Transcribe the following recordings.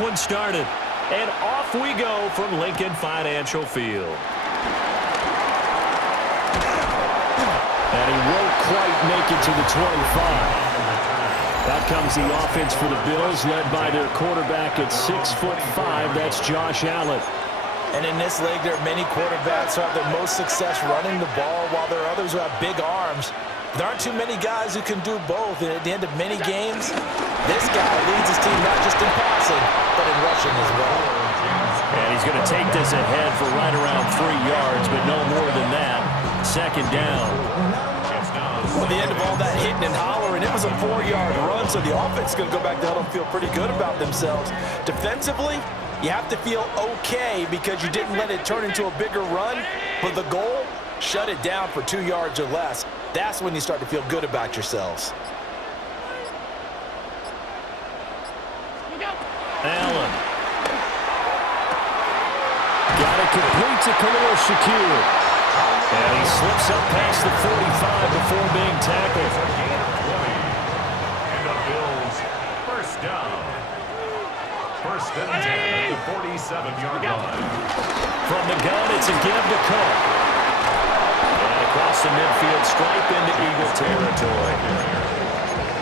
one started. And off we go from Lincoln Financial Field. And he won't quite make it to the 25. Out comes the offense for the Bills, led by their quarterback at 6'5". That's Josh Allen. And in this league, there are many quarterbacks who have their most success running the ball, while there are others who have big arms. There aren't too many guys who can do both. And at the end of many games, this guy leads his team not just in passing, but in rushing as well. And he's going to take this ahead for right around 3 yards, but no more than that. Second down. At the end of all that hitting and hollering, it was a 4-yard run, so the offense is going to go back to huddle and feel pretty good about themselves. Defensively, you have to feel okay because you didn't let it turn into a bigger run, but the goal, shut it down for 2 yards or less. That's when you start to feel good about yourselves. Allen. Got it complete to Khalil Shakir. And he slips up past the 45 before being tackled. And the Bills, first down. First and 10 at the 47-yard line. From the gun, it's a give to Cook. And across the midfield stripe into Eagle territory.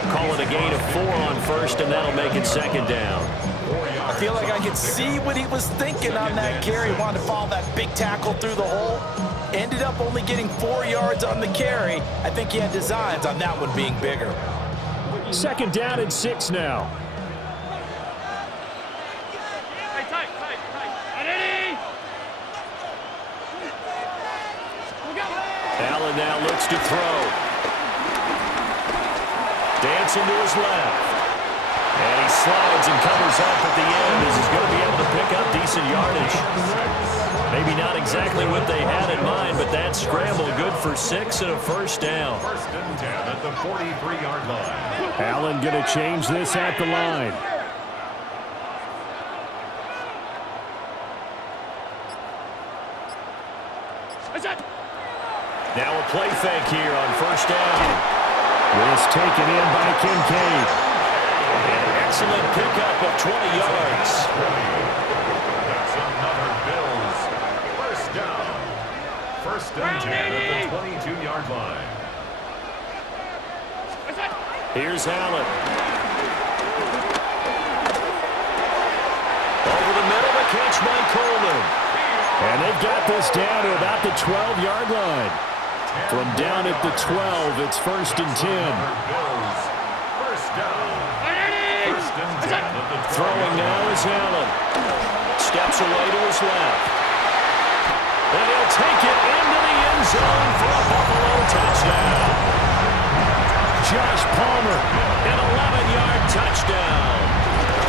Call it a gain of 4 on first, and that'll make it second down. I feel like I could see what he was thinking on that carry. He wanted to follow that big tackle through the hole. Ended up only getting 4 yards on the carry. I think he had designs on that one being bigger. Second down and 6 now. Allen now looks to throw. Dancing to his left. And he slides and covers up at the end as he's going to be able to pick up decent yardage. Maybe not exactly what they had in mind, but that scramble good for 6 and a first down. First and 10 at the 43-yard line. Allen going to change this at the line. Now a play fake here on first down. This taken in by Kincaid. An excellent pickup of 20 yards. That's another Bills. First down. First and 10 at the 22-yard line. Here's Allen. Over the middle, the catch by Coleman. And they've got this down to about the 12-yard line. From down at the 12, it's first and 10. Bills. First down. First and 10 at the 12. Throwing now is Allen. Steps away to his left. And he'll take it into the end zone for a Buffalo touchdown. Josh Palmer, an 11-yard touchdown.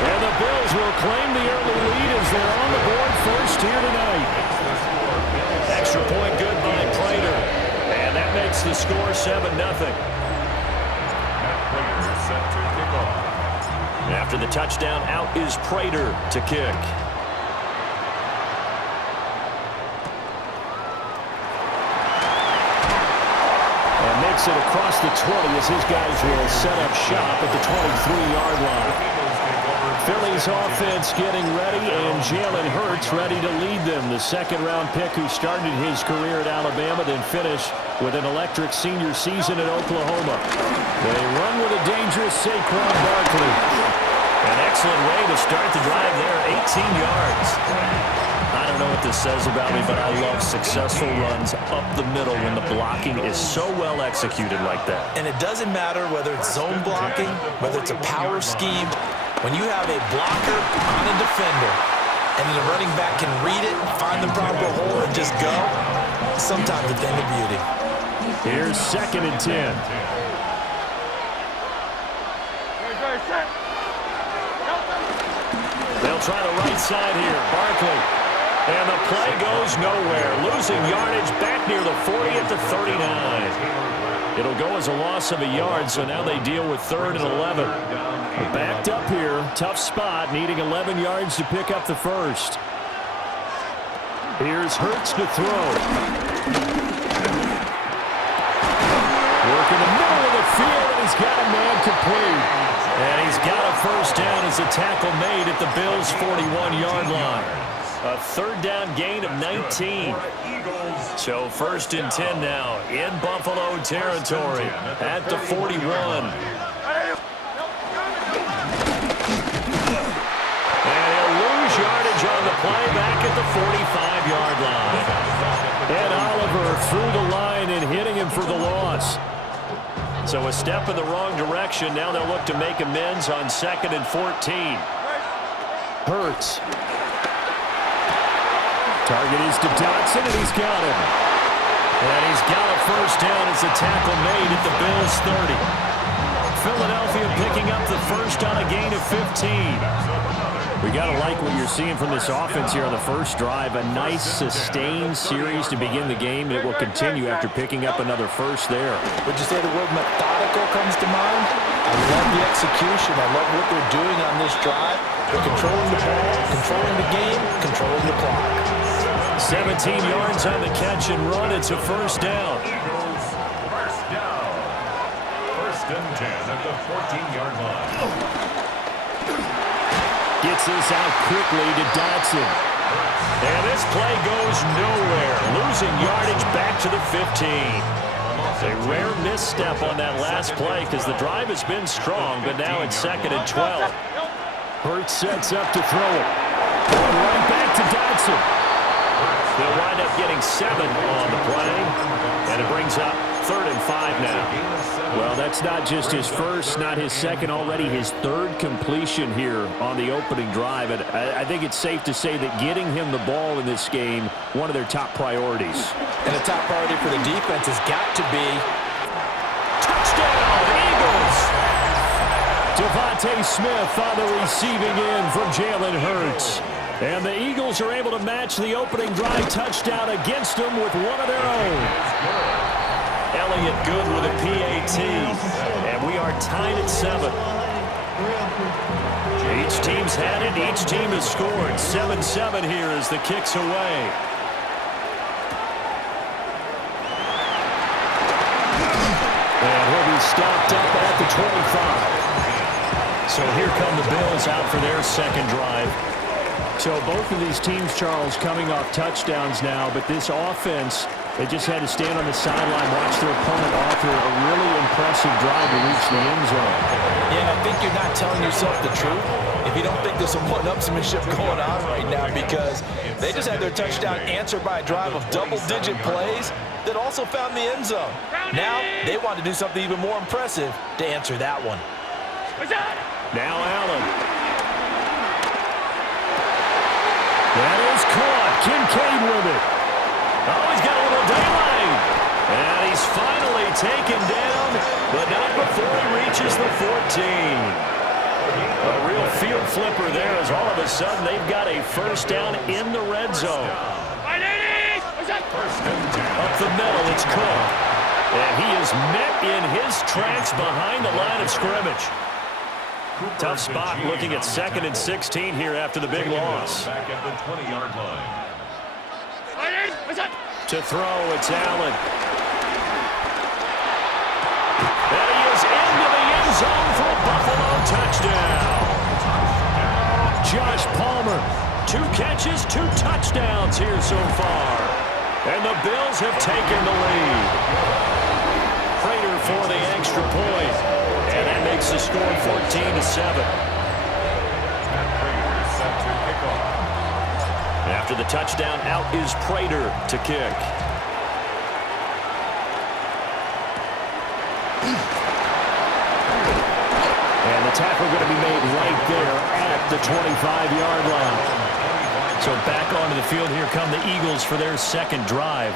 And the Bills will claim the early lead as they're on the board first here tonight. Extra point good by Prater. And that makes the score 7-0. After the touchdown, out is Prater to kick. And makes it across the 20 as his guys will set up shop at the 23-yard line. Philly's offense getting ready, and Jalen Hurts ready to lead them. The second-round pick who started his career at Alabama, then finished with an electric senior season at Oklahoma. They run with a dangerous Saquon Barkley. An excellent way to start the drive there, 18 yards. I don't know what this says about me, but I love successful runs up the middle when the blocking is so well executed like that. And it doesn't matter whether it's zone blocking, whether it's a power scheme. When you have a blocker on a defender and the running back can read it, find the proper hole, and just go, sometimes a thing of beauty. Here's second and 10. They'll try the right side here. Barkley. And the play goes nowhere. Losing yardage back near the 40 at the 39. It'll go as a loss of a yard, so now they deal with 3rd and 11. Backed up here. Tough spot, needing 11 yards to pick up the first. Here's Hurts to throw. Working the middle of the field, and he's got a man complete. And he's got a first down as a tackle made at the Bills' 41-yard line. A third down gain of 19. So first and 10 now in Buffalo territory at the 41. And he'll lose yardage on the play back at the 45-yard line. And Oliver through the line and hitting him for the loss. So a step in the wrong direction. Now they'll look to make amends on 2nd and 14. Hurts. Target is to Dotson, and he's got him. And he's got a first down as a tackle made at the Bills' 30. Philadelphia picking up the first on a gain of 15. We got to like what you're seeing from this offense here on the first drive. A nice, sustained series to begin the game, and it will continue after picking up another first there. Would you say the word methodical comes to mind? I love the execution. I love what they're doing on this drive. They're controlling the ball, controlling the game, controlling the clock. 17 yards on the catch and run. It's a first down. Eagles, first down. First and 10 at the 14-yard line. Gets this out quickly to Dotson. And this play goes nowhere. Losing yardage back to the 15. A rare misstep on that last play because the drive has been strong, but now it's 2nd and 12. Hurts sets up to throw it. Going right back to Dotson. They'll wind up getting 7 on the play. And it brings up 3rd and 5 now. Well, that's not just his first, not his second, already his 3rd completion here on the opening drive. And I think it's safe to say that getting him the ball in this game, one of their top priorities. And the top priority for the defense has got to be touchdown, Eagles! Devontae Smith on the receiving end from Jalen Hurts. And the Eagles are able to match the opening drive touchdown against them with one of their own. Elliott good with a PAT. And we are tied at 7. Each team's had it. Each team has scored. 7-7 here as the kick's away. And he'll be stopped up at the 25. So here come the Bills out for their second drive. So both of these teams, Charles, coming off touchdowns now, but this offense, they just had to stand on the sideline, watch their opponent author a really impressive drive to reach the end zone. Yeah, I think you're not telling yourself the truth if you don't think there's some one-upsmanship going on right now, because they just had their touchdown answered by a drive of double-digit plays that also found the end zone. Now they want to do something even more impressive to answer that one. Now Allen. That is caught. Kincaid with it. Oh, he's got a little daylight. And he's finally taken down, but not before he reaches the 14. A real field flipper there as all of a sudden they've got a first down in the red zone. Up the middle, it's Cook. And he is met in his tracks behind the line of scrimmage. Tough spot looking at 2nd and 16 here after the big loss. Back at the 20-yard line. To throw, it's Allen. And he is into the end zone for a Buffalo touchdown. Josh Palmer, 2 catches, 2 touchdowns here so far. And the Bills have taken the lead. Prater for the extra point. And that makes the score 14-7. After the touchdown, out is Prater to kick. And the tackle going to be made right there at the 25-yard line. So back onto the field, here come the Eagles for their second drive.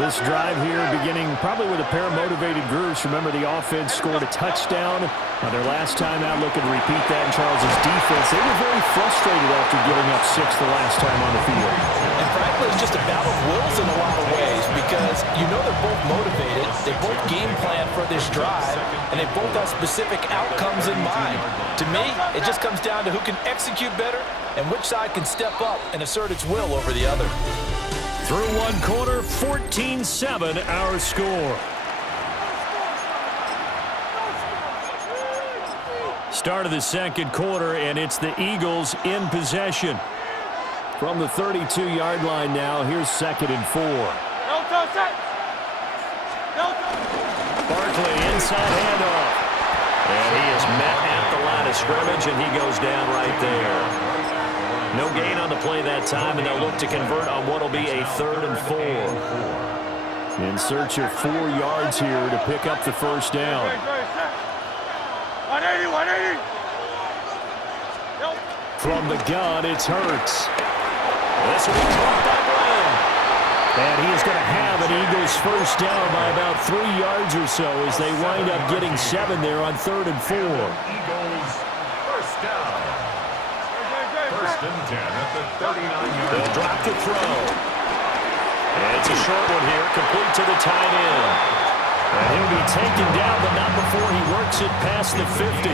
This drive here beginning probably with a pair of motivated groups. Remember, the offense scored a touchdown. Their last time out, looking to repeat that in Charles's defense. They were very frustrated after giving up 6 the last time on the field. And frankly, it's just a battle of wills in a lot of ways, because you know they're both motivated. They both game plan for this drive, and they both have specific outcomes in mind. To me, it just comes down to who can execute better and which side can step up and assert its will over the other. Through one quarter, 14-7 our score. start of the second quarter, and it's the Eagles in possession. From the 32-yard line now, here's 2nd and 4. Barkley inside handoff. And he is met at the line of scrimmage, and he goes down right there. No gain on the play that time, and they'll look to convert on what will be a 3rd and 4. In search of 4 yards here to pick up the first down. 180. From the gun, it's Hurts. This will be caught by Brown. And he is going to have an Eagles first down by about 3 yards or so as they wind up getting 7 there on 3rd and 4. Eagles first down. 1st and 10 at the 39-yard. They'll drop the throw. And it's a short one here, complete to the tight end. And he'll be taken down, but not before he works it past the 50.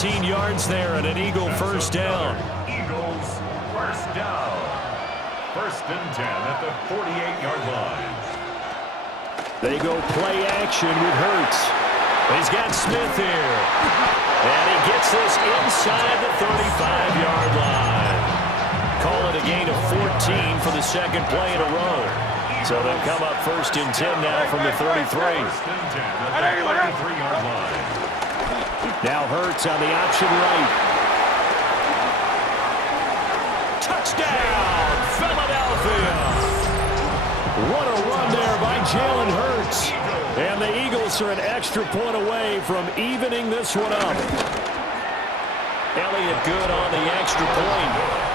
14 yards there and an Eagle first down. Eagles first down. 1st and 10 at the 48-yard line. They go play action with Hurts. He's got Smith here. And he gets this inside the 35-yard line. Call it a gain of 14 for the second play in a row. So they'll come up 1st and 10 now from the 33. 1st and 10 at the 33-yard line. Now Hurts on the option right. Touchdown, Philadelphia! What a run there by Jalen Hurts. And the Eagles are an extra point away from evening this one up. Elliott good on the extra point.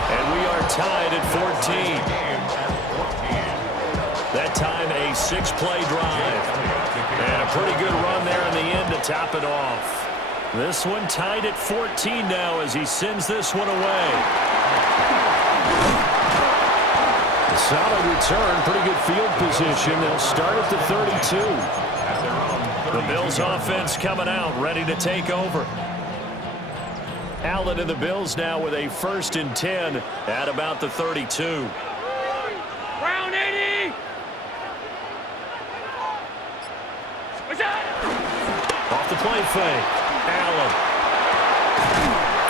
And we are tied at 14. That time a 6-play drive. And a pretty good run there in the end to top it off. This one tied at 14 now as he sends this one away. Solid return, pretty good field position. They'll start at the 32. The Bills offense coming out, ready to take over. Allen and the Bills now with a 1st and 10 at about the 32. Round 80. Off the play fake. Allen.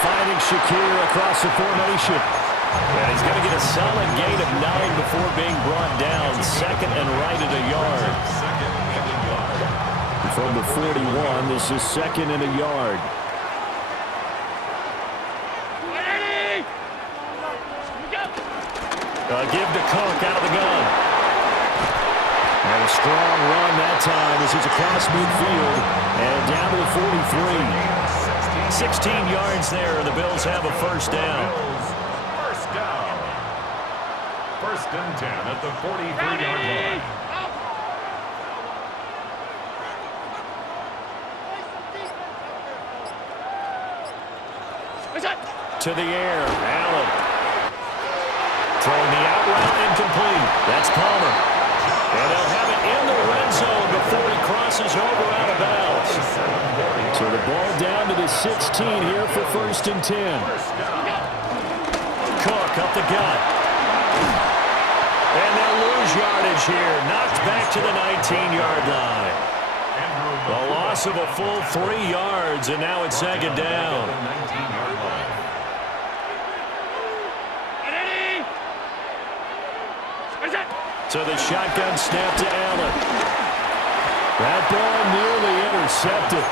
Finding Shakir across the formation. And he's going to get a solid gain of 9 before being brought down. 2nd and right at a yard. From the 41, this is 2nd and a yard. Give to Cook out of the gun. And a strong run that time as he's across midfield and down to the 43. 16 yards there, and the Bills have a first down. First down. 1st and 10 at the 43-yard line. To the air, Allen. Throwing the out route incomplete. That's Palmer. And they'll have it in the red zone before he crosses over out of bounds. So the ball down to the 16 here for 1st and 10. Cook up the gut. And they'll lose yardage here. Knocked back to the 19-yard line. A loss of a full 3 yards, and now it's 2nd down. So the shotgun snap to Allen. That ball nearly intercepted.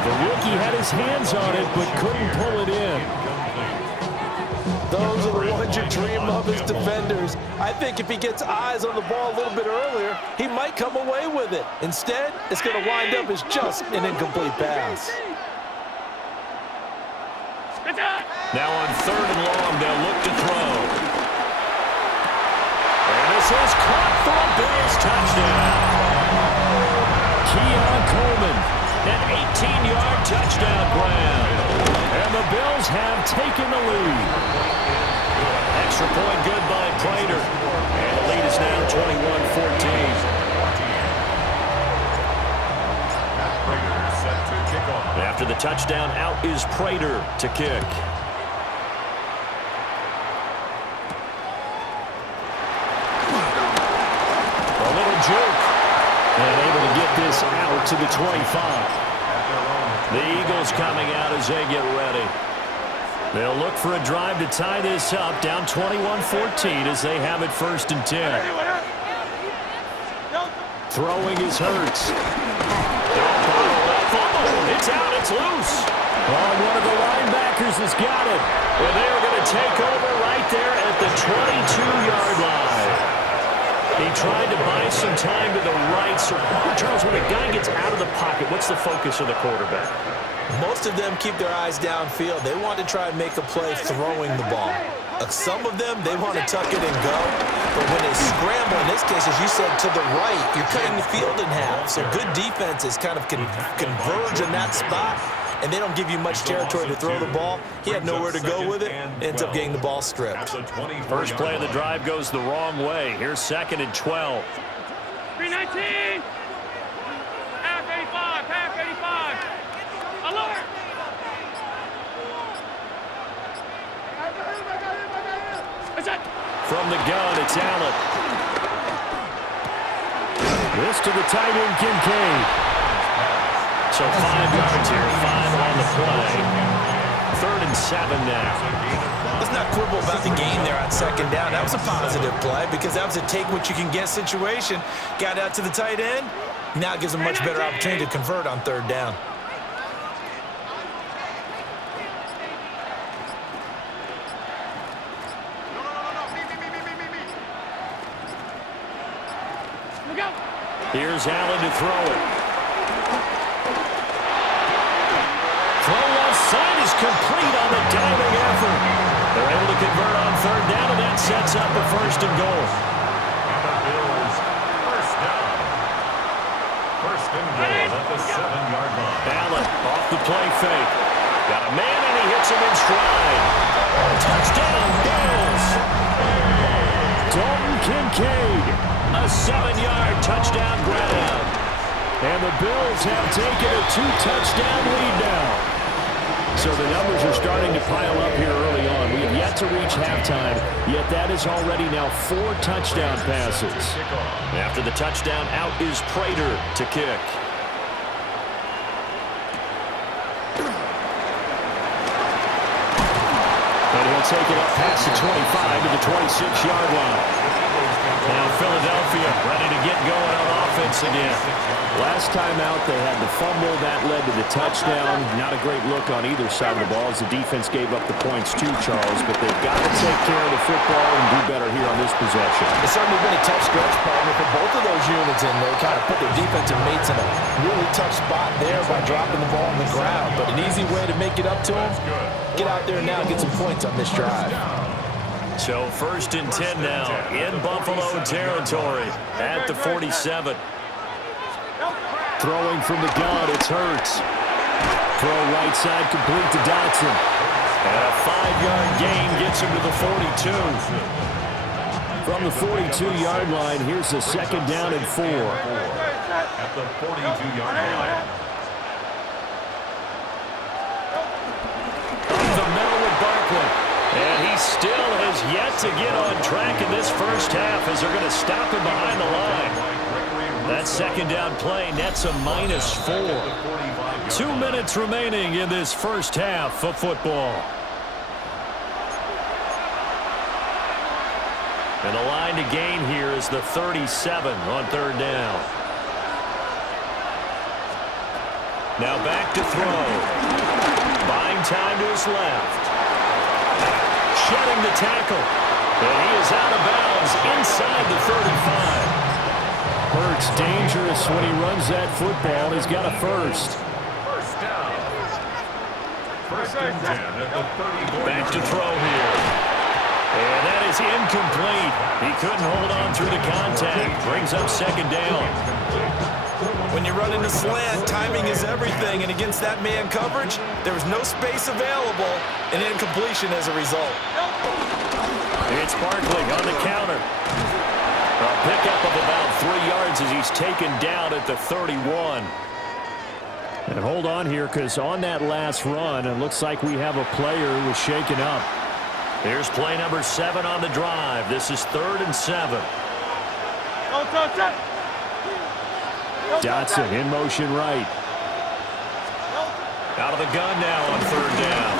The rookie had his hands on it, but couldn't pull it in. Those are the ones you dream of as defenders. I think if he gets eyes on the ball a little bit earlier, he might come away with it. Instead, it's going to wind up as just an incomplete pass. Now on 3rd and long, they'll look to throw. And this is caught for a Bills touchdown. Keon Coleman, an 18-yard touchdown grab. And the Bills have taken the lead. Extra point good by Prater. And the lead is now 21-14. After the touchdown, out is Prater to kick. A little juke. And able to get this out to the 25. The Eagles coming out as they get ready. They'll look for a drive to tie this up, down 21-14 as they have it 1st and 10. Throwing is Hurts. It's out, it's loose. One of the linebackers has got it. And they are going to take over right there at the 22-yard line. He tried to buy some time to the right. So, Charles, when a guy gets out of the pocket, what's the focus of the quarterback? Most of them keep their eyes downfield. They want to try and make a play throwing the ball. Some of them, they want to tuck it and go. But when they scramble, in this case, as you said, to the right, you're cutting the field in half. So good defenses kind of converge in that spot, and they don't give you much territory to throw the ball. He had nowhere to go with it, ends up getting the ball stripped. First play of the drive goes the wrong way. Here's 2nd and 12. 319. Half 85. Half 85. Alert. From the gun, it's Allen. This to the tight end, Kincaid. So 5 yards here, 5 on the play. 3rd and 7 now. Let's not quibble about the game there on 2nd down. That was a positive play because that was a take-what-you-can-get situation. Got out to the tight end. Now it gives a much better opportunity to convert on 3rd down. Here's Allen to throw it. Throw left side is complete on the diving effort. They're able to convert on 3rd down, and that sets up a 1st and goal. And the Bills, 1st down. 1st and goal at the 7-yard line. Allen off the play fake. Got a man, and he hits him in stride. Touchdown, Bills. Dalton Kincaid. A 7-yard touchdown grab. And the Bills have taken a 2-touchdown lead now. So the numbers are starting to pile up here early on. We have yet to reach halftime, yet that is already now 4 touchdown passes. After the touchdown, out is Prater to kick. And he'll take it up past the 25 to the 26-yard line. Now Philadelphia ready to get going on offense again. Last time out, they had the fumble. That led to the touchdown. Not a great look on either side of the ball as the defense gave up the points too, Charles. But they've got to take care of the football and do better here on this possession. It's certainly been a tough stretch, partner, for both of those units in there. Kind of put their defensive mates in a really tough spot there by dropping the ball on the ground. But an easy way to make it up to them, get out there now and get some points on this drive. So 1st and 10 now in Buffalo territory at the 47. Throwing from the gun, it's Hurts. Throw right side complete to Dotson. And a 5-yard gain gets him to the 42. From the 42-yard line, here's a 2nd down and 4. At the 42-yard line. Up the middle with Barkley. And he still has yet to get on track in this first half as they're going to stop him behind the line. That 2nd down play nets a -4. 2 minutes remaining in this first half of football. And the line to gain here is the 37 on 3rd down. Now back to throw. Buying time to his left. Shedding the tackle. And he is out of bounds inside the 35. Hurts dangerous when he runs that football. He's got a 1st. 1st down. 1st and 10 at the 34. Back to throw here. And that is incomplete. He couldn't hold on through the contact. Brings up 2nd down. When you run in a slant, timing is everything, and against that man coverage, there was no space available, and incompletion as a result. It's Barkley on the counter. A pickup of about 3 yards as he's taken down at the 31. And hold on here, because on that last run, it looks like we have a player who was shaken up. Here's play number 7 on the drive. This is 3rd and 7. Dotson in motion right. Out of the gun now on third down.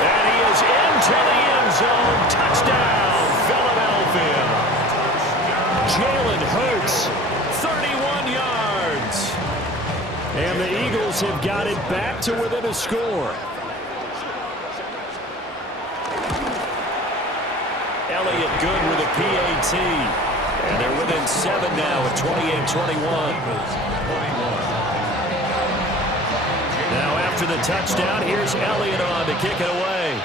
And he is into the end zone. Touchdown, Philadelphia. Jalen Hurts, 31 yards. And the Eagles have got it back to within a score. Elliott good with a PAT. And they're within 7 now at 28-21. Now after the touchdown, here's Elliott on to kick it away.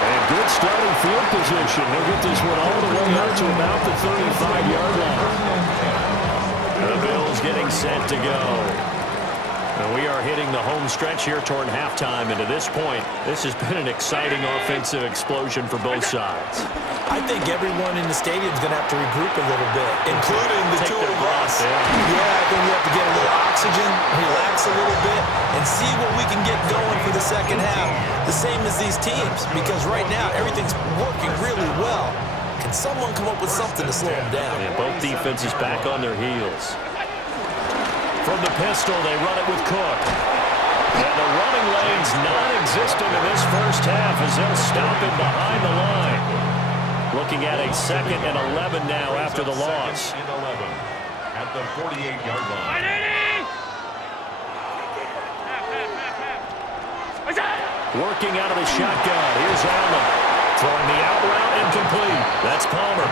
And good starting field position. He'll get this one all the way out to about the 35-yard line. The Bills getting set to go. And we are hitting the home stretch here toward halftime. And to this point, this has been an exciting offensive explosion for both sides. I think everyone in the stadium is going to have to regroup a little bit, including the two of us. Yeah, I think we have to get a little oxygen, relax a little bit, and see what we can get going for the second half. The same as these teams, because right now everything's working really well. Can someone come up with something to slow them down? And both defenses back on their heels. From the pistol, they run it with Cook. And the running lane's non-existent in this first half as they'll stop him behind the line. Looking at a 2nd and 11 now after the loss. 2nd and 11 at the 48-yard line. Working out of the shotgun. Here's Allen. Throwing the out route incomplete. That's Palmer.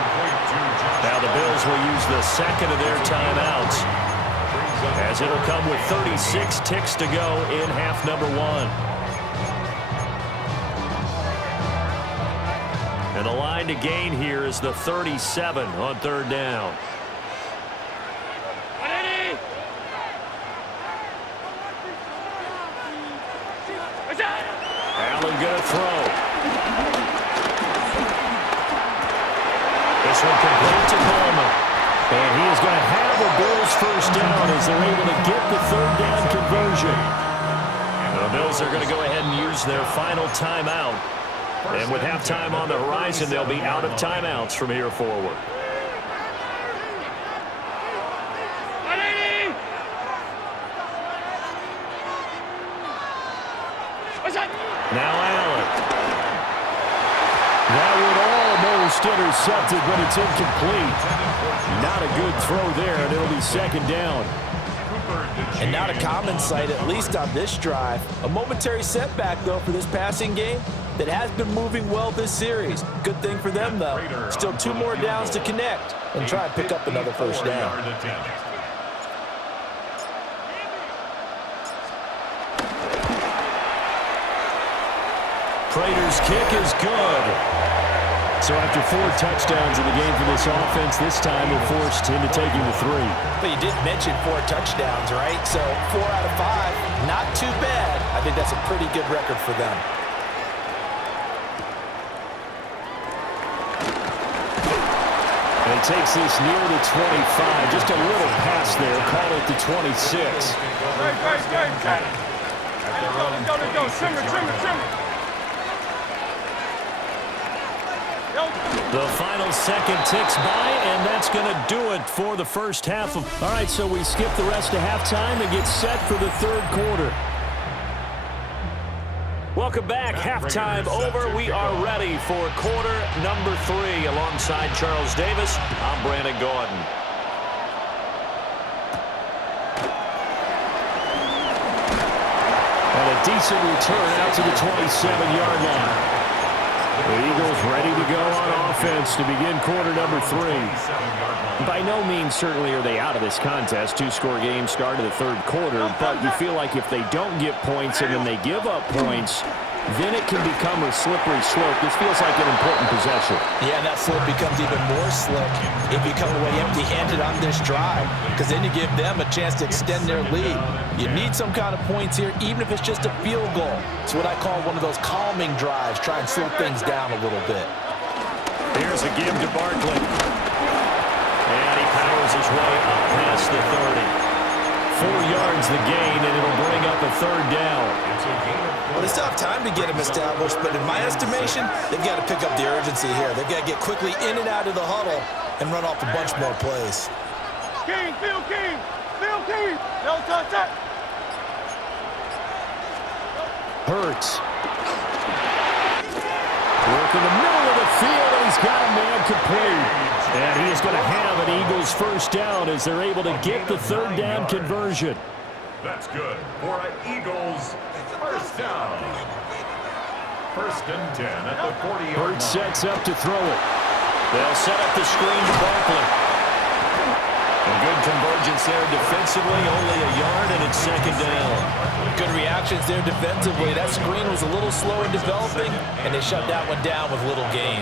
Now the Bills will use the 2nd of their timeouts, as it'll come with 36 ticks to go in half number 1. And the line to gain here is the 37 on third down. Allen gonna throw. This one complete to Palmer. And he is going to have a Bills first down as they're able to get the third down conversion. The Bills are going to go ahead and use their final timeout. And with halftime on the horizon, they'll be out of timeouts from here forward. Now Allen. That would almost intercepted, but it's incomplete. Not a good throw there, and it'll be 2nd down. And not a common sight, at least on this drive. A momentary setback, though, for this passing game that has been moving well this series. Good thing for them, though. Still 2 more downs to connect and try and pick up another first down. Prater's kick is good. So after 4 touchdowns in the game for this offense, this time they're forced into taking the 3. But you did mention 4 touchdowns, right? So 4 out of 5, not too bad. I think that's a pretty good record for them. And he takes this near the 25. Just a little pass there. Call it the 26. Let's go. Trimmer. The final second ticks by, and that's going to do it for the first half of... All right, so we skip the rest of halftime and get set for the third quarter. Welcome back. Halftime over. We are ready for quarter number 3. Alongside Charles Davis, I'm Brandon Gordon. And a decent return out to the 27-yard line. The Eagles ready to go on offense to begin quarter number 3. By no means certainly are they out of this contest. 2-score game start of the third quarter, but you feel like if they don't get points and then they give up points, then it can become a slippery slope. This feels like an important possession. Yeah, that slope becomes even more slick if you come away empty-handed on this drive, because then you give them a chance to extend their lead. You need some kind of points here, even if it's just a field goal. It's what I call one of those calming drives. Try and slow things down a little bit. Here's a give to Barkley. And he powers his way up past the 30. 4 yards the gain, and it'll bring up a third down. Well, they still have time to get him established, but in my estimation, they've got to pick up the urgency here. They've got to get quickly in and out of the huddle and run off a bunch more plays. King, Phil King, Phil King. No touch that. Hurts. Work in the middle of the field, and he's got a man complete. And he is going to have an Eagles first down as they're able to get the third down conversion. That's good for an Eagles first down. First and 10 at the 40-yard line. Hurts sets up to throw it. They'll set up the screen to Barkley. A good convergence there defensively, only a yard, and it's second down. Good reactions there defensively. That screen was a little slow in developing, and they shut that one down with little gain.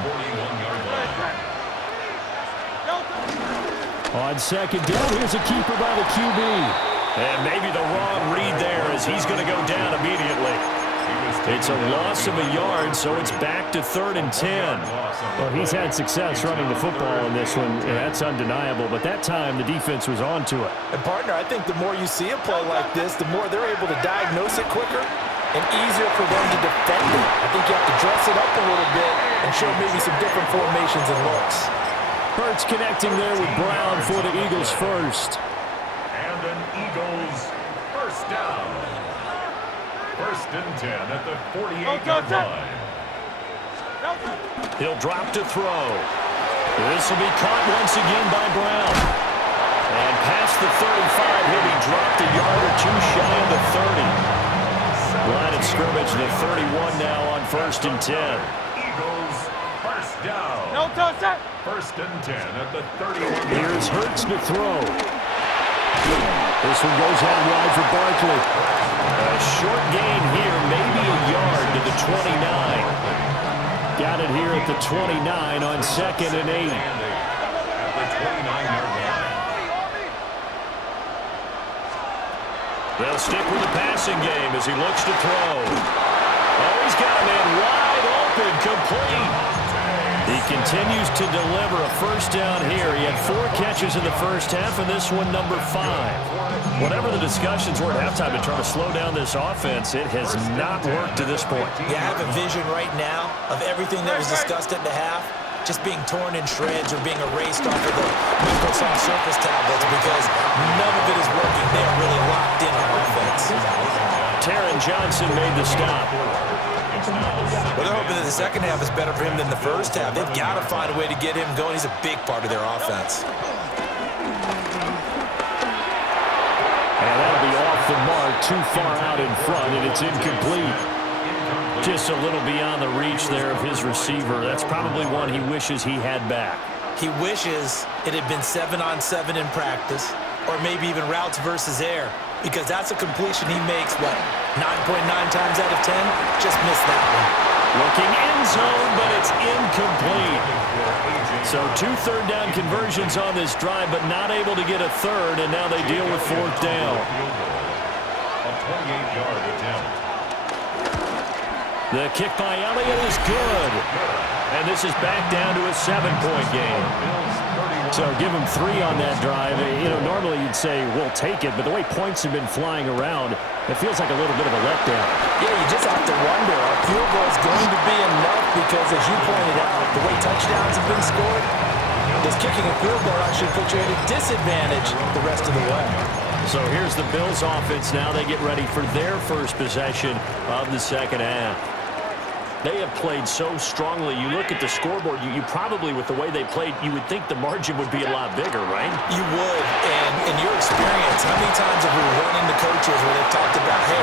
On second down, here's a keeper by the QB. And maybe the wrong read there as he's going to go down immediately. It's a loss of a yard, so it's back to 3rd and 10. Well, he's had success running the football in this one, and that's undeniable. But that time, the defense was on to it. And, partner, I think the more you see a play like this, the more they're able to diagnose it quicker and easier for them to defend it. I think you have to dress it up a little bit and show maybe some different formations and looks. Hurts connecting there with Brown for the Eagles first. And an Eagles first down. First and 10 at the 48-yard line. He'll drop to throw. This will be caught once again by Brown. And past the 35, he'll be dropped a yard or two shy of the 30. Line of scrimmage, the 31 now on first and 10. Eagles first down. No touch that. First and 10 at the 31. Here's Hurts to throw. This one goes out wide for Barkley. A short gain here, maybe a yard to the 29. Got it here at the 29 on second and 8. At the 29-yard line. They'll stick with the passing game as he looks to throw. Oh, he's got a man wide open, complete. He continues to deliver a first down here. He had 4 catches in the first half, and this one number 5. Whatever the discussions were at halftime to try to slow down this offense, it has not worked to this point. Yeah, I have a vision right now of everything that was discussed at the half just being torn in shreds or being erased off of the Microsoft Surface tablets because none of it is working. They are really locked in on offense. Taron Johnson made the stop. Well, they're hoping that the second half is better for him than the first half. They've got to find a way to get him going. He's a big part of their offense. And that'll be off the mark, too far out in front, and it's incomplete. Just a little beyond the reach there of his receiver. That's probably one he wishes he had back. He wishes it had been 7-on-7 in practice, or maybe even routes versus air, because that's a completion he makes, what, 9.9 times out of 10? Just missed that one. Looking end zone, but it's incomplete. So 2 third-down conversions on this drive, but not able to get a third, and now they deal with 4th down. A 28-yard attempt. The kick by Elliott is good. And this is back down to a 7-point game. So give him 3 on that drive. You know, normally you'd say, we'll take it, but the way points have been flying around, it feels like a little bit of a letdown. Yeah, you just have to wonder, are field goals going to be enough? Because as you pointed out, the way touchdowns have been scored, does kicking a field goal actually put you at a disadvantage the rest of the way? So here's the Bills offense now. They get ready for their first possession of the second half. They have played so strongly. You look at the scoreboard, you probably, with the way they played, you would think the margin would be a lot bigger, right? You would, and in your experience, how many times have we run into coaches where they've talked about, hey,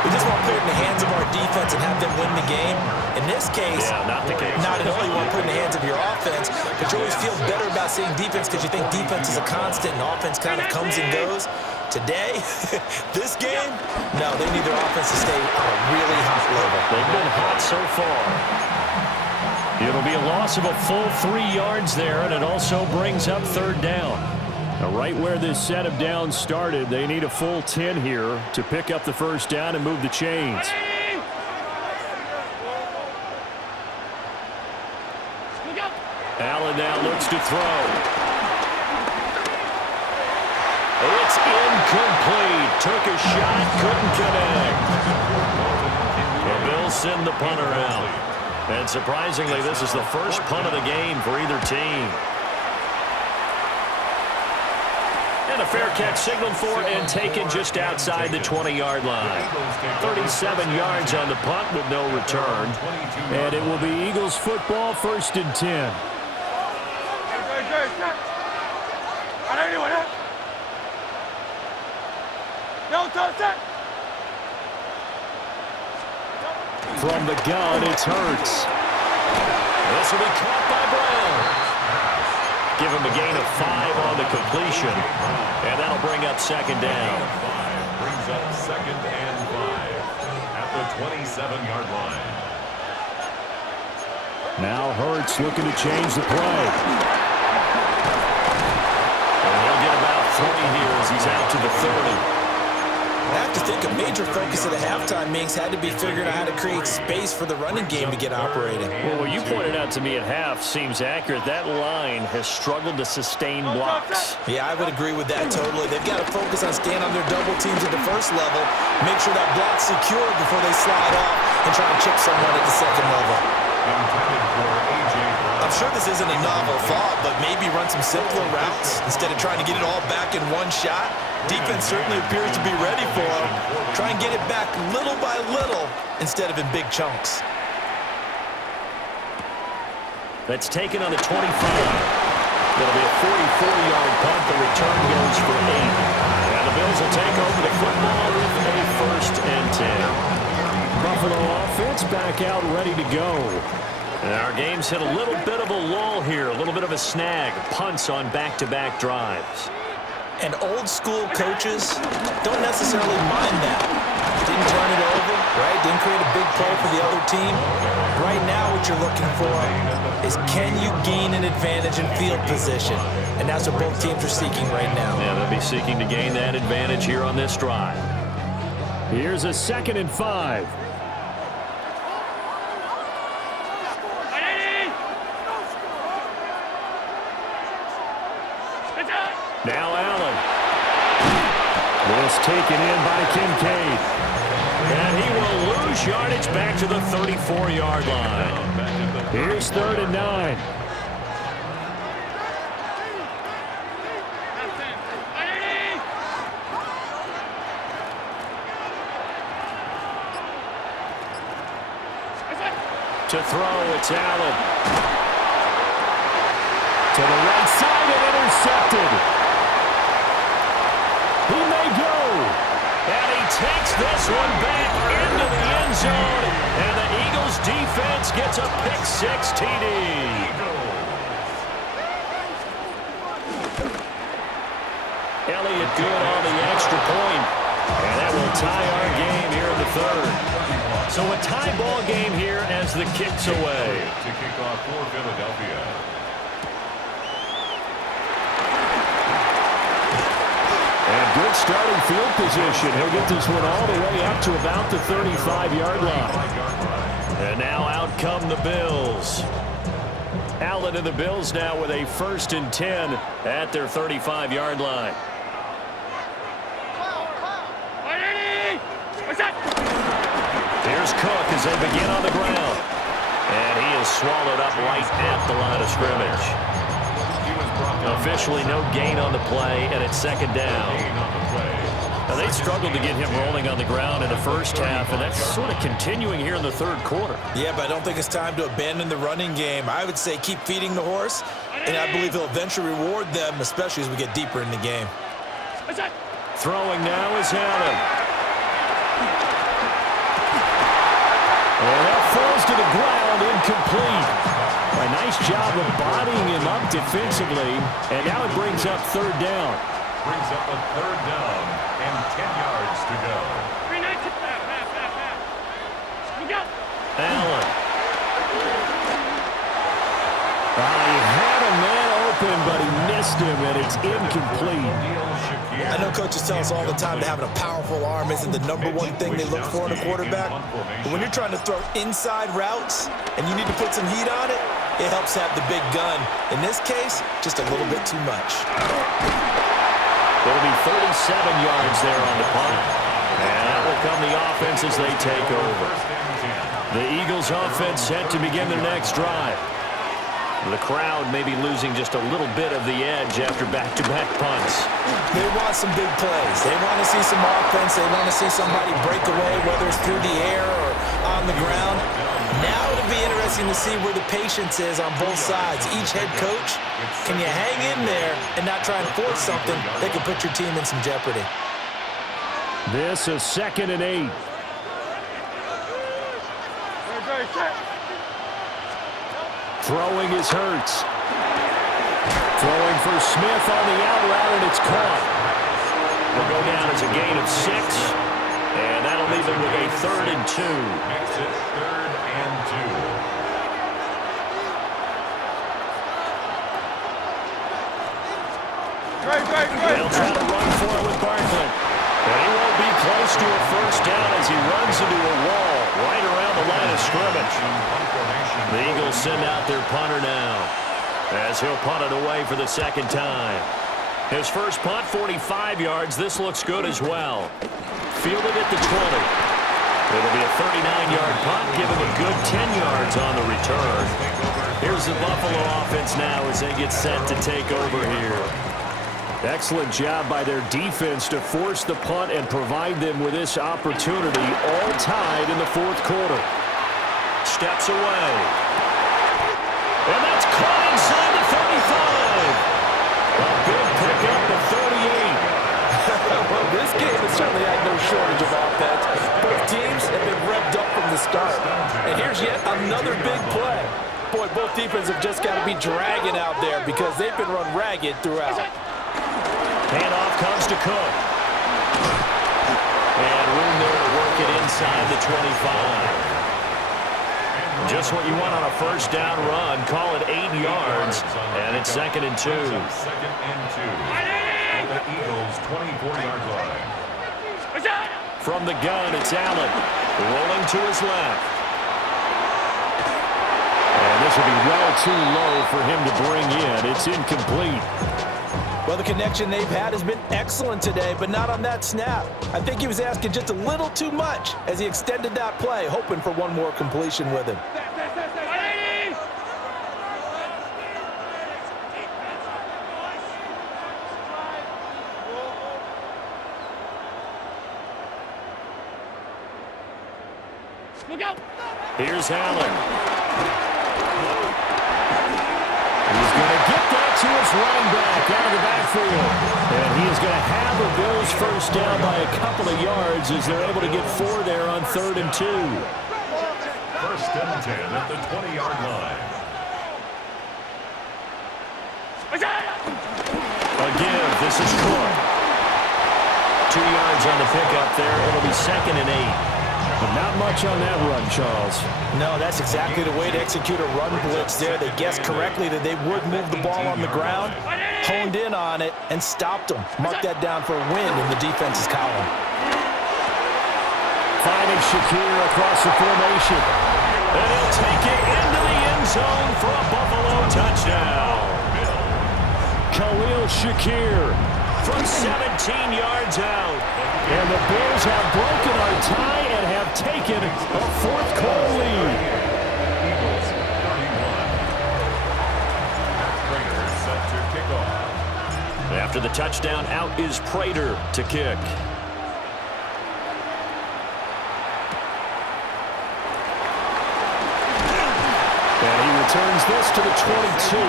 we just want to put it in the hands of our defense and have them win the game? In this case, not the case. Not at all. You want to put it in the hands of your offense, but you always feel better about seeing defense because you think defense is a constant and offense kind of comes and goes. Today, this game, no, they need their offense to stay on a really hot level. They've been hot so far. It'll be a loss of a full 3 yards there, and it also brings up 3rd down. Now, right where this set of downs started, they need a full 10 here to pick up the first down and move the chains. Allen now looks to throw. It's It's incomplete. Took a shot, couldn't connect. The Bills send the punter out. And surprisingly, this is the first punt of the game for either team. And a fair catch signaled for and taken just outside the 20-yard line. 37 yards on the punt with no return. And it will be Eagles football, 1st and 10. From the gun, it's Hurts. This will be caught by Brown. Give him a gain of 5 on the completion. And that'll bring up 2nd down. Brings up 2nd and 5 at the 27-yard line. Now Hurts looking to change the play. And he'll get about 3 here as he's out to the 30. I have to think a major focus of the halftime mix had to be figuring out how to create space for the running game to get operating. Well, what you pointed out to me at half seems accurate. That line has struggled to sustain blocks. Yeah, I would agree with that totally. They've got to focus on staying on their double teams at the first level, make sure that block's secured before they slide off and try and chip someone at the 2nd level. I'm sure this isn't a novel thought, but maybe run some simpler routes instead of trying to get it all back in one shot. Defense certainly appears to be ready for him. Try and get it back little by little instead of in big chunks. That's taken on the 25. It'll be a 44-yard punt. The return goes for 8. And the Bills will take over the football with a 1st and 10. Buffalo offense back out ready to go. And our game's hit a little bit of a lull here, a little bit of a snag. Punts on back-to-back drives. And old-school coaches don't necessarily mind that. Didn't turn it over, right? Didn't create a big play for the other team. Right now what you're looking for is can you gain an advantage in field position? And that's what both teams are seeking right now. Yeah, they'll be seeking to gain that advantage here on this drive. Here's a 2nd and 5. Now Allen. This taken in by Kincaid. And he will lose yardage back to the 34-yard line. Here's 3rd and 9. To throw, it's Allen. To the right side and intercepted. He may go. And he takes this one back into the end zone. And the Eagles defense gets a pick-6 TD. Elliott good on the extra point. And that will tie our game here in the 3rd. So a tie ball game here as the kick's away. To kick off for Philadelphia. And good starting field position. He'll get this one all the way up to about the 35-yard line. And now out come the Bills. Allen and the Bills now with a 1st and 10 at their 35-yard line. Here's Cook as they begin on the ground. And he is swallowed up right at the line of scrimmage. Officially no gain on the play, and it's 2nd down. Now, they struggled to get him rolling on the ground in the first half, and that's sort of continuing here in the 3rd quarter. Yeah, but I don't think it's time to abandon the running game. I would say keep feeding the horse, and I believe he'll eventually reward them, especially as we get deeper in the game. Throwing now is Allen. And that falls to the ground, incomplete. A nice job of bodying him up defensively, and now it brings up 3rd down. Brings up a 3rd down and 10 yards to go. Allen. He had a man open, but he missed him, and it's incomplete. I know coaches tell us all the time that having a powerful arm isn't the #1 thing they look for in a quarterback. But when you're trying to throw inside routes and you need to put some heat on it, it helps have the big gun. In this case, just a little bit too much. It'll be 36 7 yards there on the punt. And that will come the offense as they take over. The Eagles offense set to begin their next drive. The crowd may be losing just a little bit of the edge after back-to-back punts. They want some big plays. They want to see some offense. They want to see somebody break away, whether it's through the air or on the ground. Now it'll be interesting to see where the patience is on both sides. Each head coach, can you hang in there and not try and force something that could put your team in some jeopardy? This is 2nd and 8. Throwing is Hurts. Throwing for Smith on the out route, and it's caught. Will go down as a gain of 6, and that'll leave him with a 3rd and 2. Makes it 3rd and 2. They'll try to run for it with Barkley. But he won't be close to a first down as he runs into a wall right around the line of scrimmage. The Eagles send out their punter now as he'll punt it away for the 2nd time. His first punt, 45 yards. This looks good as well. Fielded at the 20. It'll be a 39-yard punt, give him a good 10 yards on the return. Here's the Buffalo offense now as they get set to take over here. Excellent job by their defense to force the punt and provide them with this opportunity, all tied in the 4th quarter. Steps away. And that's caught inside the 35. A big pickup of 38. Well, this game has certainly had no shortage of offense. Both teams have been revved up from the start. And here's yet another big play. Boy, both defenses have just got to be dragging out there because they've been run ragged throughout. Handoff comes to Cook. And room there to work it inside the 25. Just what you want on a first down run. Call it 8 yards. And it's 2nd and 2. 2nd and 2. At the Eagles' 24-yard line. From the gun, it's Allen. Rolling to his left. And this will be well too low for him to bring in. It's incomplete. Well, the connection they've had has been excellent today, but not on that snap. I think he was asking just a little too much as he extended that play, hoping for one more completion with him. Here's Allen. He's going to get that to his running back out of the backfield. And he is going to have the Bills first down by a couple of yards as they're able to get 4 there on 3rd and 2. 1st and 10 at the 20-yard line. Again, this is Cook. 2 yards on the pickup there. It'll be 2nd and 8. But not much on that run, Charles. No, that's exactly the way to execute a run blitz there. They guessed correctly that they would move the ball on the ground, honed in on it, and stopped them. Mark that down for a win in the defense's column. Finding Shakir across the formation. And he'll take it into the end zone for a Buffalo touchdown. Khalil Shakir from 17 yards out. And the Bears have broken our tie and have taken a 4th quarter lead. Eagles 31. Prater set to kick off. After the touchdown, out is Prater to kick. And he returns this to the 22.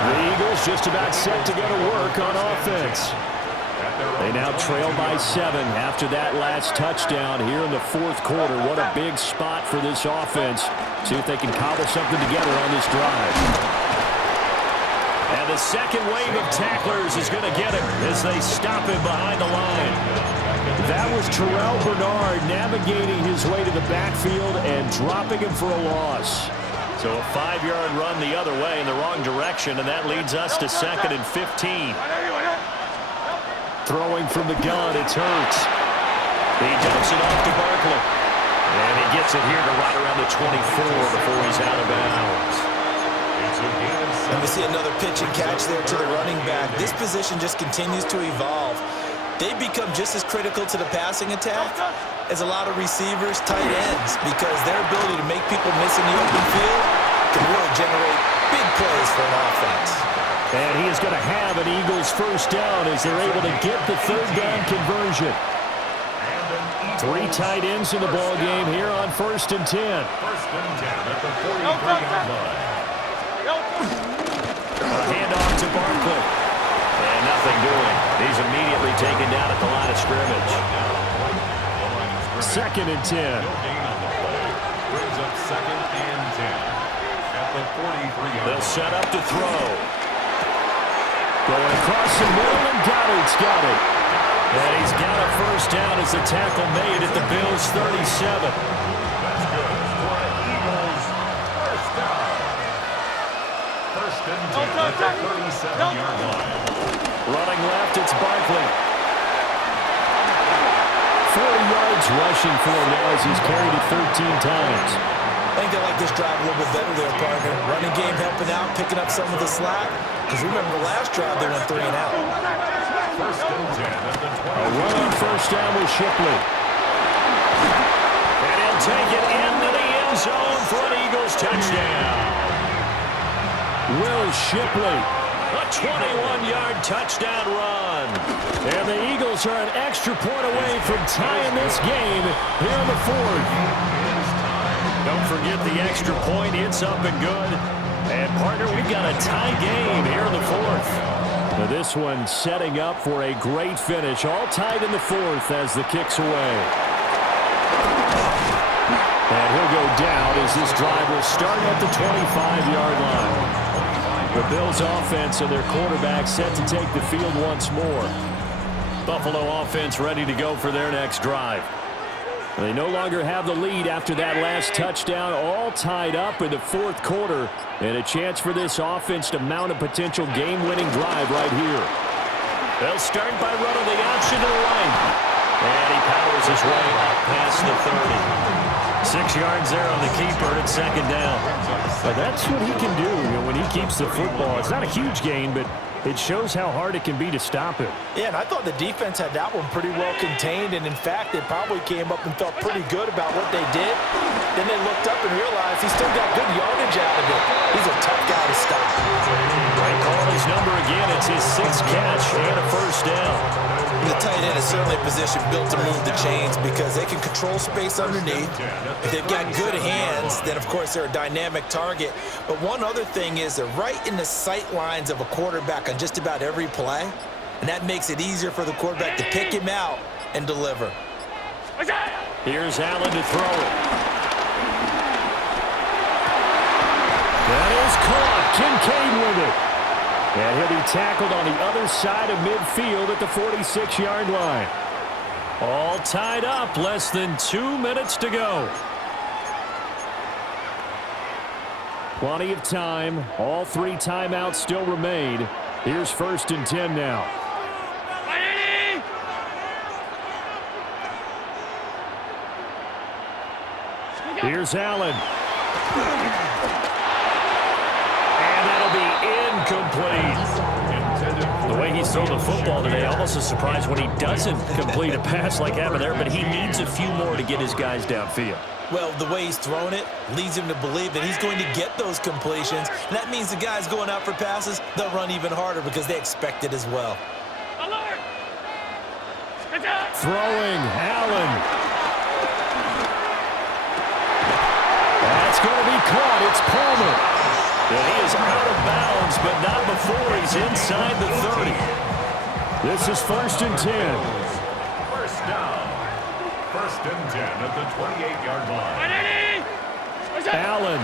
The Eagles just about set to go to work on offense. They now trail by 7 after that last touchdown here in the 4th quarter. What a big spot for this offense. See if they can cobble something together on this drive. And the second wave of tacklers is going to get him as they stop him behind the line. That was Terrell Bernard navigating his way to the backfield and dropping him for a loss. So a 5-yard run the other way in the wrong direction, and that leads us to 2nd and 15. Throwing from the gun, it's Hurts. He dumps it off to Barkley. And he gets it here to right around the 24 before he's out of bounds. And we see another pitch and catch there to the running back. This position just continues to evolve. They become just as critical to the passing attack as a lot of receivers, tight ends, because their ability to make people miss in the open field can really generate big plays for an offense. And he is going to have an Eagles first down as they're able to get the third down conversion. 3 tight ends in the ball game here on 1st and 10. 1st and 10 at the 43-yard line. A handoff to Barkley. And nothing doing. He's immediately taken down at the line of scrimmage. 2nd and 10. Brings up 2nd and 10 at the 43-yard line. They'll set up to throw. Going across the middle, and Goddard's got it. And he's got a first down as the tackle made at the Bills' 37. That's good for the Eagles. First down. 1st and 10 at the 37-yard line. Running left, it's Barkley. 40 yards rushing for him now as he's carried it 13 times. I think they like this drive a little bit better there, partner. Running game helping out, picking up some of the slack. Because remember the last drive, they went 3 and out. 1st and 10 at the 20. A run on first down with Shipley. And he'll take it into the end zone for an Eagles touchdown. Will Shipley, a 21-yard touchdown run. And the Eagles are an extra point away from tying this game here in the 4th. Don't forget the extra point. It's up and good. And, partner, we've got a tie game here in the 4th. Now this one setting up for a great finish. All tied in the 4th as the kick's away. And he'll go down as this drive will start at the 25-yard line. The Bills offense and their quarterback set to take the field once more. Buffalo offense ready to go for their next drive. They no longer have the lead after that last touchdown, all tied up in the 4th quarter, and a chance for this offense to mount a potential game-winning drive right here. They'll start by running the option to the right. And he powers his way up past the 30. 6 yards there on the keeper at 2nd down. But that's what he can do, when he keeps the football. It's not a huge gain, but it shows how hard it can be to stop him. Yeah, and I thought the defense had that one pretty well contained, and in fact, they probably came up and felt pretty good about what they did. Then they looked up and realized he still got good yardage out of it. He's a tough guy to stop. They call his number again. It's his 6th catch and a first down. The tight end is certainly a position built to move the chains because they can control space underneath. If they've got good hands, then of course they're a dynamic target. But one other thing is they're right in the sight lines of a quarterback on just about every play. And that makes it easier for the quarterback to pick him out and deliver. Here's Allen to throw it. That is caught. Kincaid with it. And he'll be tackled on the other side of midfield at the 46-yard line. All tied up, less than 2 minutes to go. Plenty of time. All 3 timeouts still remain. Here's 1st and 10 now. Here's Allen. And that'll be incomplete. The way he's thrown the football today, almost a surprise when he doesn't complete a pass like happened there, but he needs a few more to get his guys downfield. Well, the way he's thrown it leads him to believe that he's going to get those completions. And that means the guys going out for passes, they'll run even harder because they expect it as well. Throwing, Allen. That's going to be caught. It's Palmer. And he is out of bounds, but not before he's inside the 30. This is 1st and 10. First down. 1st and 10 at the 28-yard line. Allen.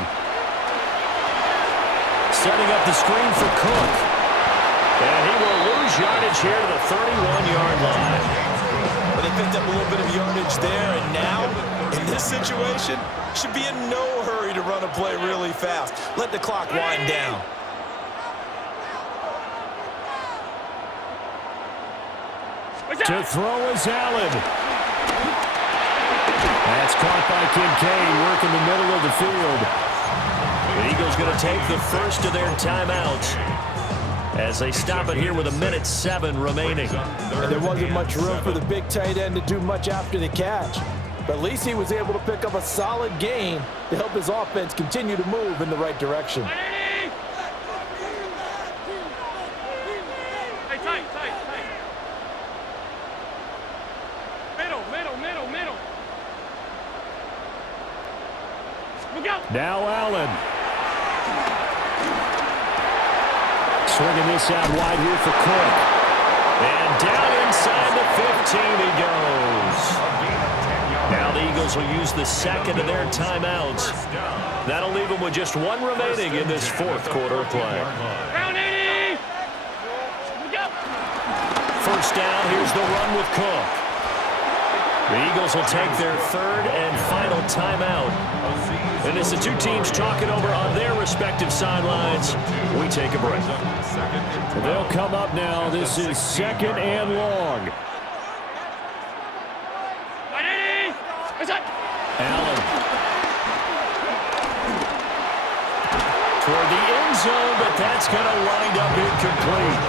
Setting up the screen for Cook. And he will lose yardage here to the 31-yard line. But they picked up a little bit of yardage there, and now, in this situation, should be in no hurry to run a play really fast. Let the clock wind down. To throw is Allen. That's caught by Kincaid, working the middle of the field. The Eagles going to take the first of their timeouts as they stop it here with 1:07 remaining. And there wasn't much room for the big tight end to do much after the catch. But at least he was able to pick up a solid gain to help his offense continue to move in the right direction. Hey, tight. Middle. Look out. Now Allen. Swinging this out wide here for Cook. And down inside the 15 he goes. Now the Eagles will use the second of their timeouts. That'll leave them with just one remaining in this fourth quarter of play. Round 80. Look out. First down, here's the run with Cook. The Eagles will take their third and final timeout. And as the two teams talk it over on their respective sidelines, we take a break. They'll come up now. This is second and long. Allen. Toward the end zone, but that's going to wind up incomplete.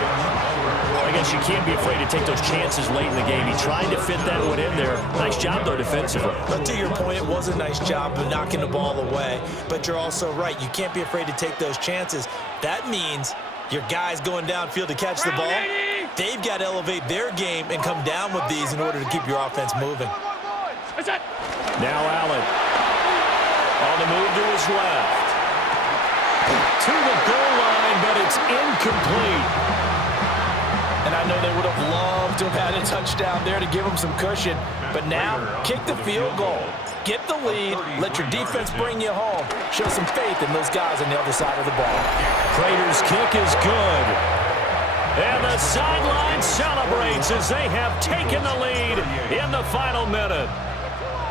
I guess you can't be afraid to take those chances late in the game. He tried to fit that one in there. Nice job, though, defensively. But to your point, it was a nice job of knocking the ball away. But you're also right. You can't be afraid to take those chances. That means your guys going downfield to catch the ball, they've got to elevate their game and come down with these in order to keep your offense moving. Now Allen. On the move to his left. To the goal line, but it's incomplete. And I know they would have loved to have had a touchdown there to give them some cushion. But now, kick the field goal. Get the lead. Let your defense bring you home. Show some faith in those guys on the other side of the ball. Prater's kick is good. And the sideline celebrates as they have taken the lead in the final minute.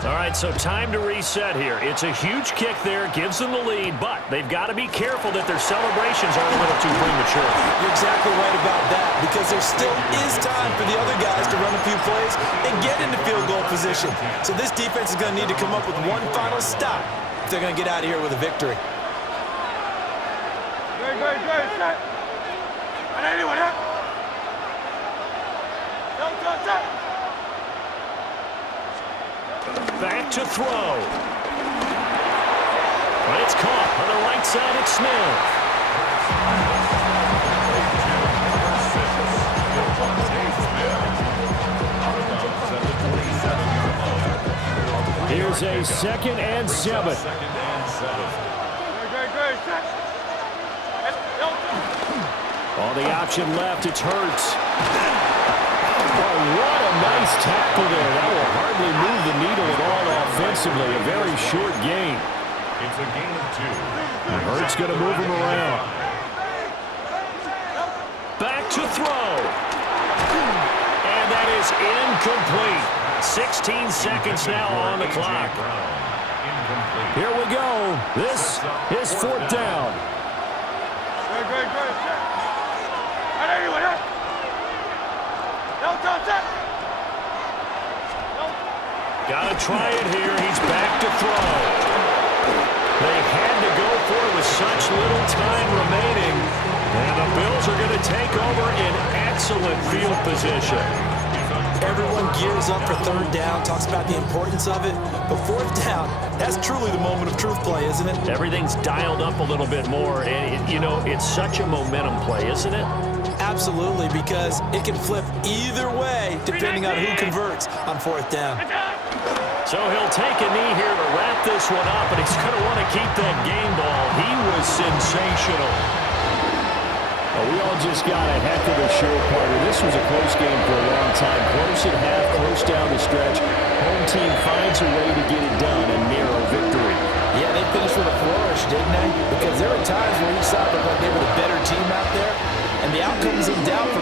All right, so time to reset here. It's a huge kick there, gives them the lead, but they've got to be careful that their celebrations aren't a little too premature. You're exactly right about that, because there still is time for the other guys to run a few plays and get into field goal position. So this defense is going to need to come up with one final stop if they're going to get out of here with a victory. Good. Set. And anyone up? Set. Back to throw. But it's caught on the right side at Smith. Here's a 2nd and 7. Good. Set. On the option left, it's Hurts. Oh, what a nice tackle there. That will hardly move the needle at all offensively. A very short gain. It's a gain of 2. And Hurts going to move him around. Back to throw. And that is incomplete. 16 seconds now on the clock. Here we go. This is 4th down. Good. Set. And anyone up? Got to try it here. He's back to throw. They had to go for it with such little time remaining. And the Bills are going to take over in excellent field position. Everyone gears up for 3rd down, talks about the importance of it. But 4th down, that's truly the moment of truth play, isn't it? Everything's dialed up a little bit more. And, it's such a momentum play, isn't it? Absolutely, because it can flip either way depending on who converts on 4th down. So he'll take a knee here to wrap this one up, and he's going to want to keep that game ball. He was sensational. Well, we all just got a heck of a show, partner. This was a close game for a long time. Close at half, close down the stretch. Home team finds a way to get it done, a narrow victory. Yeah, they finished with a flourish, didn't they? Because there were times where each side looked like they were the better team out there, and the outcomes in doubt for